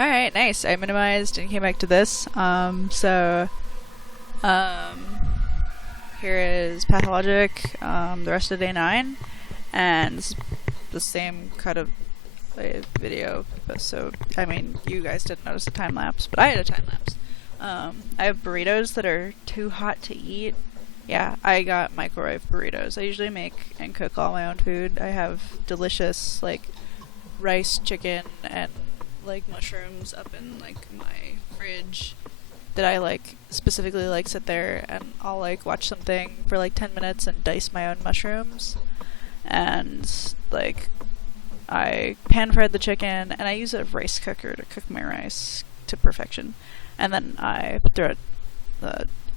Alright, nice. I minimized and came back to this. Here is Pathologic, the rest of day 9, and this is the same kind of video, so, I mean, you guys didn't notice a time lapse, but I had a time lapse. I have burritos that are too hot to eat. Yeah, I got microwave burritos. I usually make and cook all my own food. I have delicious, like, rice, chicken, and, like, mushrooms up in, like, my fridge that I, like, specifically, like, sit there and I'll, like, watch something for, like, 10 minutes and dice my own mushrooms. And, like, I pan-fried the chicken, and I use a rice cooker to cook my rice to perfection. And then I throw it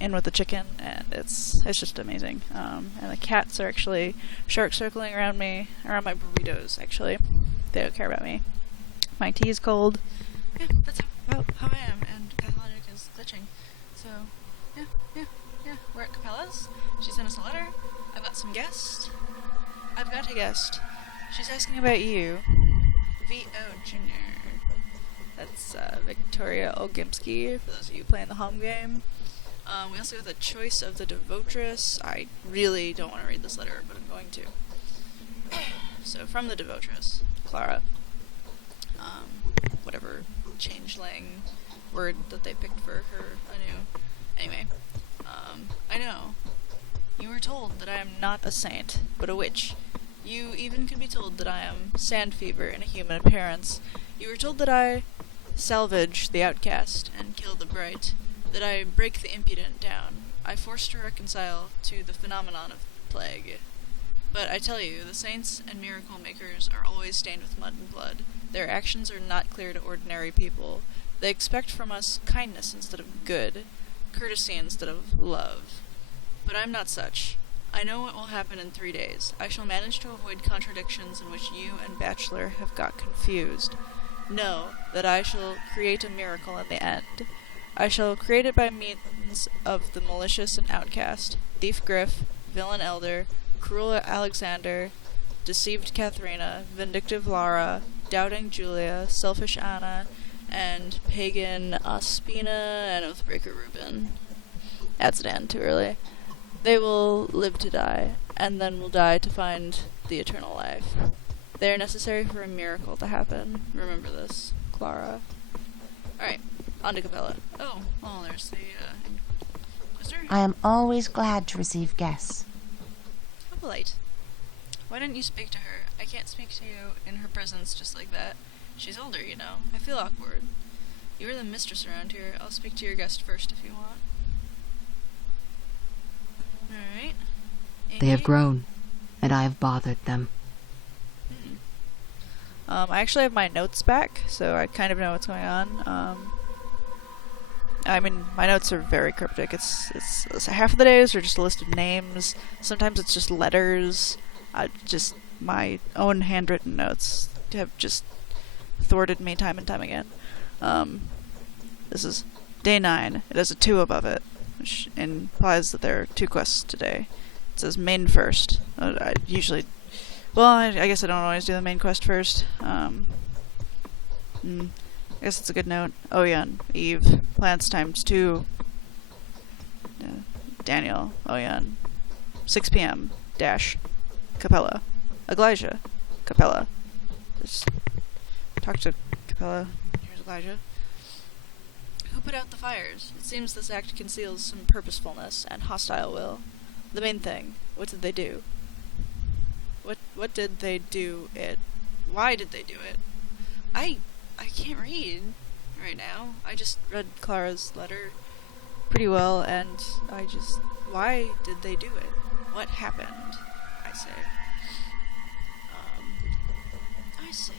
in with the chicken, and it's just amazing. And the cats are actually shark circling around me, around my burritos, actually. They don't care about me. My tea is cold. Yeah, that's about how I am, and Pathologic is glitching. So, yeah. We're at Capella's. She sent us a letter. I've got some guests. I've got a guest. She's asking about you. V.O. Jr. That's Victoria Olgimsky, for those of you playing the home game. We also have the choice of the Devotress. I really don't want to read this letter, but I'm going to. So, from the Devotress, Clara. Whatever changeling word that they picked for her, Anyway, I know. You were told that I am not a saint, but a witch. You even could be told that I am sand fever in a human appearance. You were told that I salvage the outcast and kill the bright, that I break the impudent down. I force to reconcile to the phenomenon of plague. But I tell you, the saints and miracle makers are always stained with mud and blood. Their actions are not clear to ordinary people. They expect from us kindness instead of good, courtesy instead of love. But I'm not such. I know what will happen in 3 days. I shall manage to avoid contradictions in which you and Bachelor have got confused. Know that I shall create a miracle in the end. I shall create it by means of the malicious and outcast, thief Griff, villain Elder, cruel Alexander, deceived Katharina, vindictive Lara, doubting Julia, selfish Anna, and pagan Ospina and Oathbreaker Reuben. Adds it in too early. They will live to die, and then will die to find the eternal life. They are necessary for a miracle to happen. Remember this, Clara. Alright, on to Capella. Oh, there's the, Inquisitor. I am always glad to receive guests. How polite. Why didn't you speak to her? I can't speak to you in her presence just like that. She's older, you know. I feel awkward. You are the mistress around here. I'll speak to your guest first if you want. Alright. They have grown, and I have bothered them. I actually have my notes back, so I kind of know what's going on. I mean, my notes are very cryptic. It's half of the days are just a list of names. Sometimes it's just letters. Just my own handwritten notes have just thwarted me time and time again. This is day 9. It has a 2 above it, which implies that there are 2 quests today. It says main first. I usually... Well, I guess I don't always do the main quest first. I guess it's a good note. Oh yeah, Eve. Plants times 2. Daniel. Oh yeah. 6 p.m. Dash. Capella. Aglasia. Capella. Just talk to Capella. Here's Elijah. Who put out the fires? It seems this act conceals some purposefulness and hostile will. The main thing. What did they do? What did they do it? Why did they do it? I can't read right now. I just read Clara's letter pretty well, and why did they do it? What happened? I say. I see.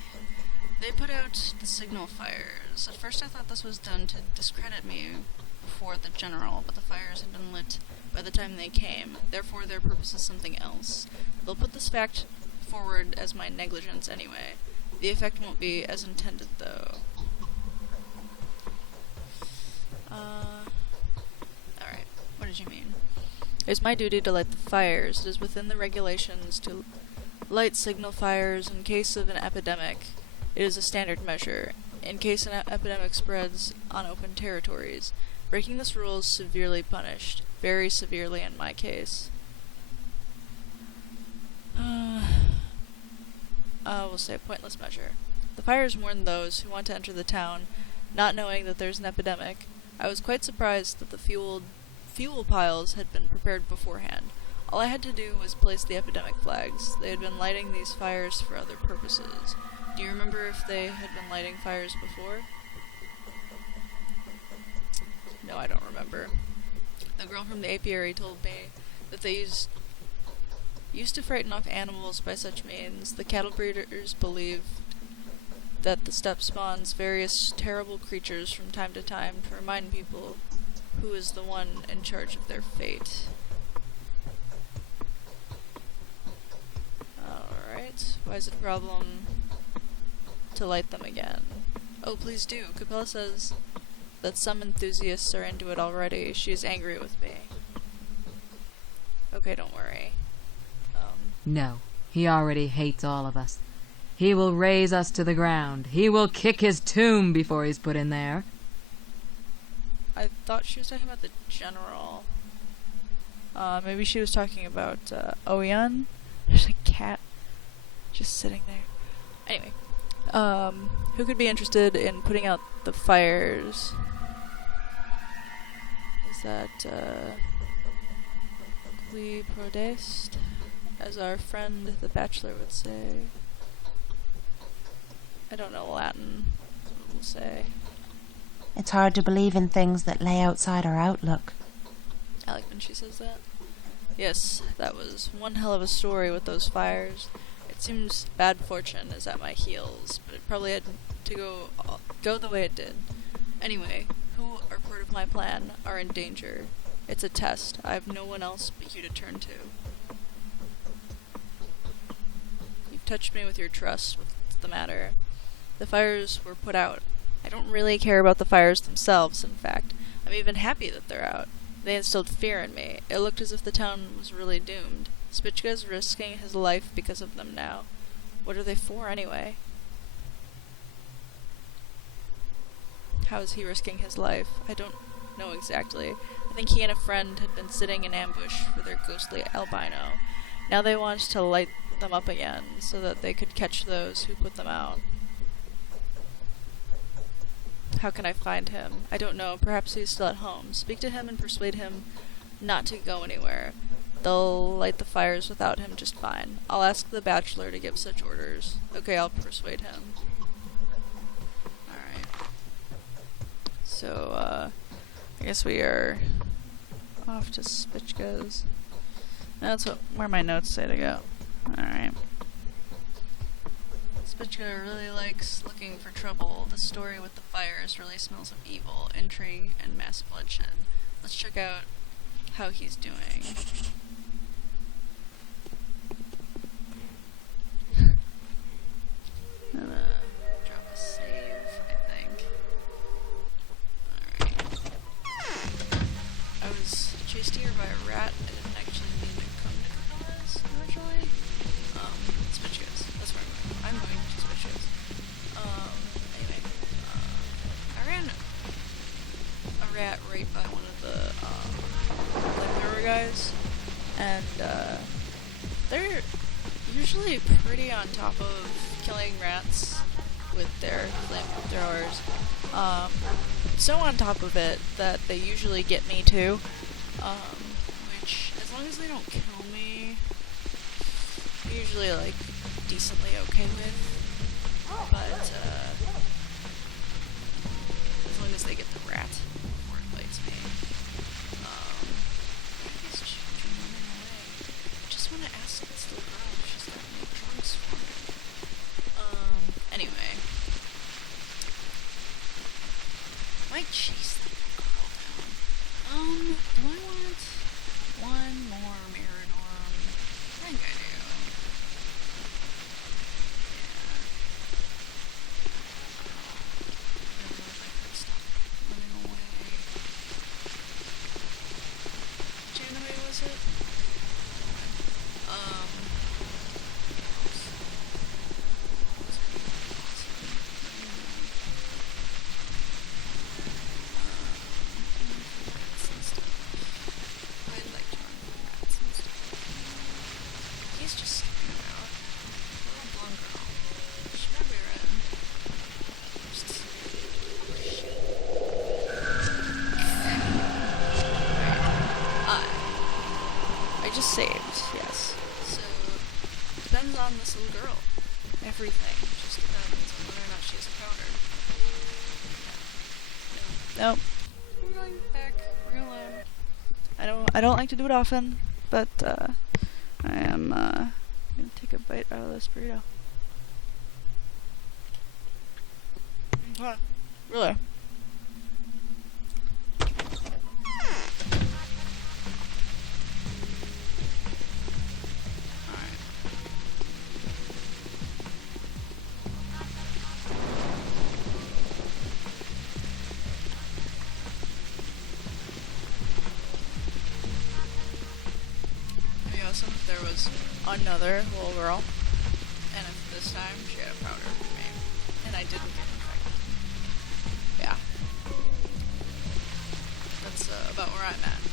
They put out the signal fires. At first I thought this was done to discredit me before the general, but the fires had been lit by the time they came. Therefore their purpose is something else. They'll put this fact forward as my negligence anyway. The effect won't be as intended, though. Alright. What did you mean? It is my duty to light the fires. It is within the regulations to light signal fires in case of an epidemic. It is a standard measure. in case an epidemic spreads on open territories. Breaking this rule is severely punished. Very severely in my case. We'll say a pointless measure. The fires warn those who want to enter the town, not knowing that there's an epidemic. I was quite surprised that the fuel piles had been prepared beforehand. All I had to do was place the epidemic flags. They had been lighting these fires for other purposes. Do you remember if they had been lighting fires before? No, I don't remember. The girl from the apiary told me that they used to frighten off animals by such means. The cattle breeders believed that the steppe spawns various terrible creatures from time to time to remind people who is the one in charge of their fate. Alright, why is it a problem to light them again? Oh, please do. Capella says that some enthusiasts are into it already. She is angry with me. Okay, don't worry. No, he already hates all of us. He will raze us to the ground. He will kick his tomb before he's put in there. I thought she was talking about the general. Maybe she was talking about Oyeon. There's a cat just sitting there. Anyway, who could be interested in putting out the fires? Is that qui prodest? As our friend the bachelor would say. I don't know Latin, so we'll say. It's hard to believe in things that lay outside our outlook. I like when she says that. Yes, that was one hell of a story with those fires. It seems bad fortune is at my heels, but it probably had to go the way it did. Anyway, who are part of my plan are in danger. It's a test. I have no one else but you to turn to. You've touched me with your trust. What's the matter? The fires were put out. I don't really care about the fires themselves, in fact. I'm even happy that they're out. They instilled fear in me. It looked as if the town was really doomed. Spichka is risking his life because of them now. What are they for, anyway? How is he risking his life? I don't know exactly. I think he and a friend had been sitting in ambush for their ghostly albino. Now they want to light them up again, so that they could catch those who put them out. How can I find him? I don't know. Perhaps he's still at home. Speak to him and persuade him not to go anywhere. They'll light the fires without him just fine. I'll ask the bachelor to give such orders. Okay, I'll persuade him. Alright. So, I guess we are off to Spichka's. That's where my notes say to go. Alright. Spichka really likes looking for trouble. The story with the fires really smells of evil, intrigue, and mass bloodshed. Let's check out how he's doing. Drop a save, I think. Alright. I was chased here by a rat. I didn't actually mean to come to Capella's, actually. Spichka's. That's where I'm going to Spichka's. Anyway. I ran a rat right by one of the, flamethrower guys. And, they're usually pretty on top of killing rats with their flamethrowers. So on top of it that they usually get me too. Which, as long as they don't kill me, I'm usually, like, decently okay with. But, as long as they get the rat before it bites me. Why are these children running away? I just want to ask this little girl if she's got any drugs for me. Anyway. I might chase that little girl down. Do I want one more Miradorm? I think I do. I don't know if I could stop running away. Which anime was it? Nope. We're going back. We're gonna learn. I don't like to do it often, but I am gonna take a bite out of this burrito. Really? Awesome if there was another little girl, and if this time she had a powder for me, and I didn't get infected. Yeah. That's about where I'm at.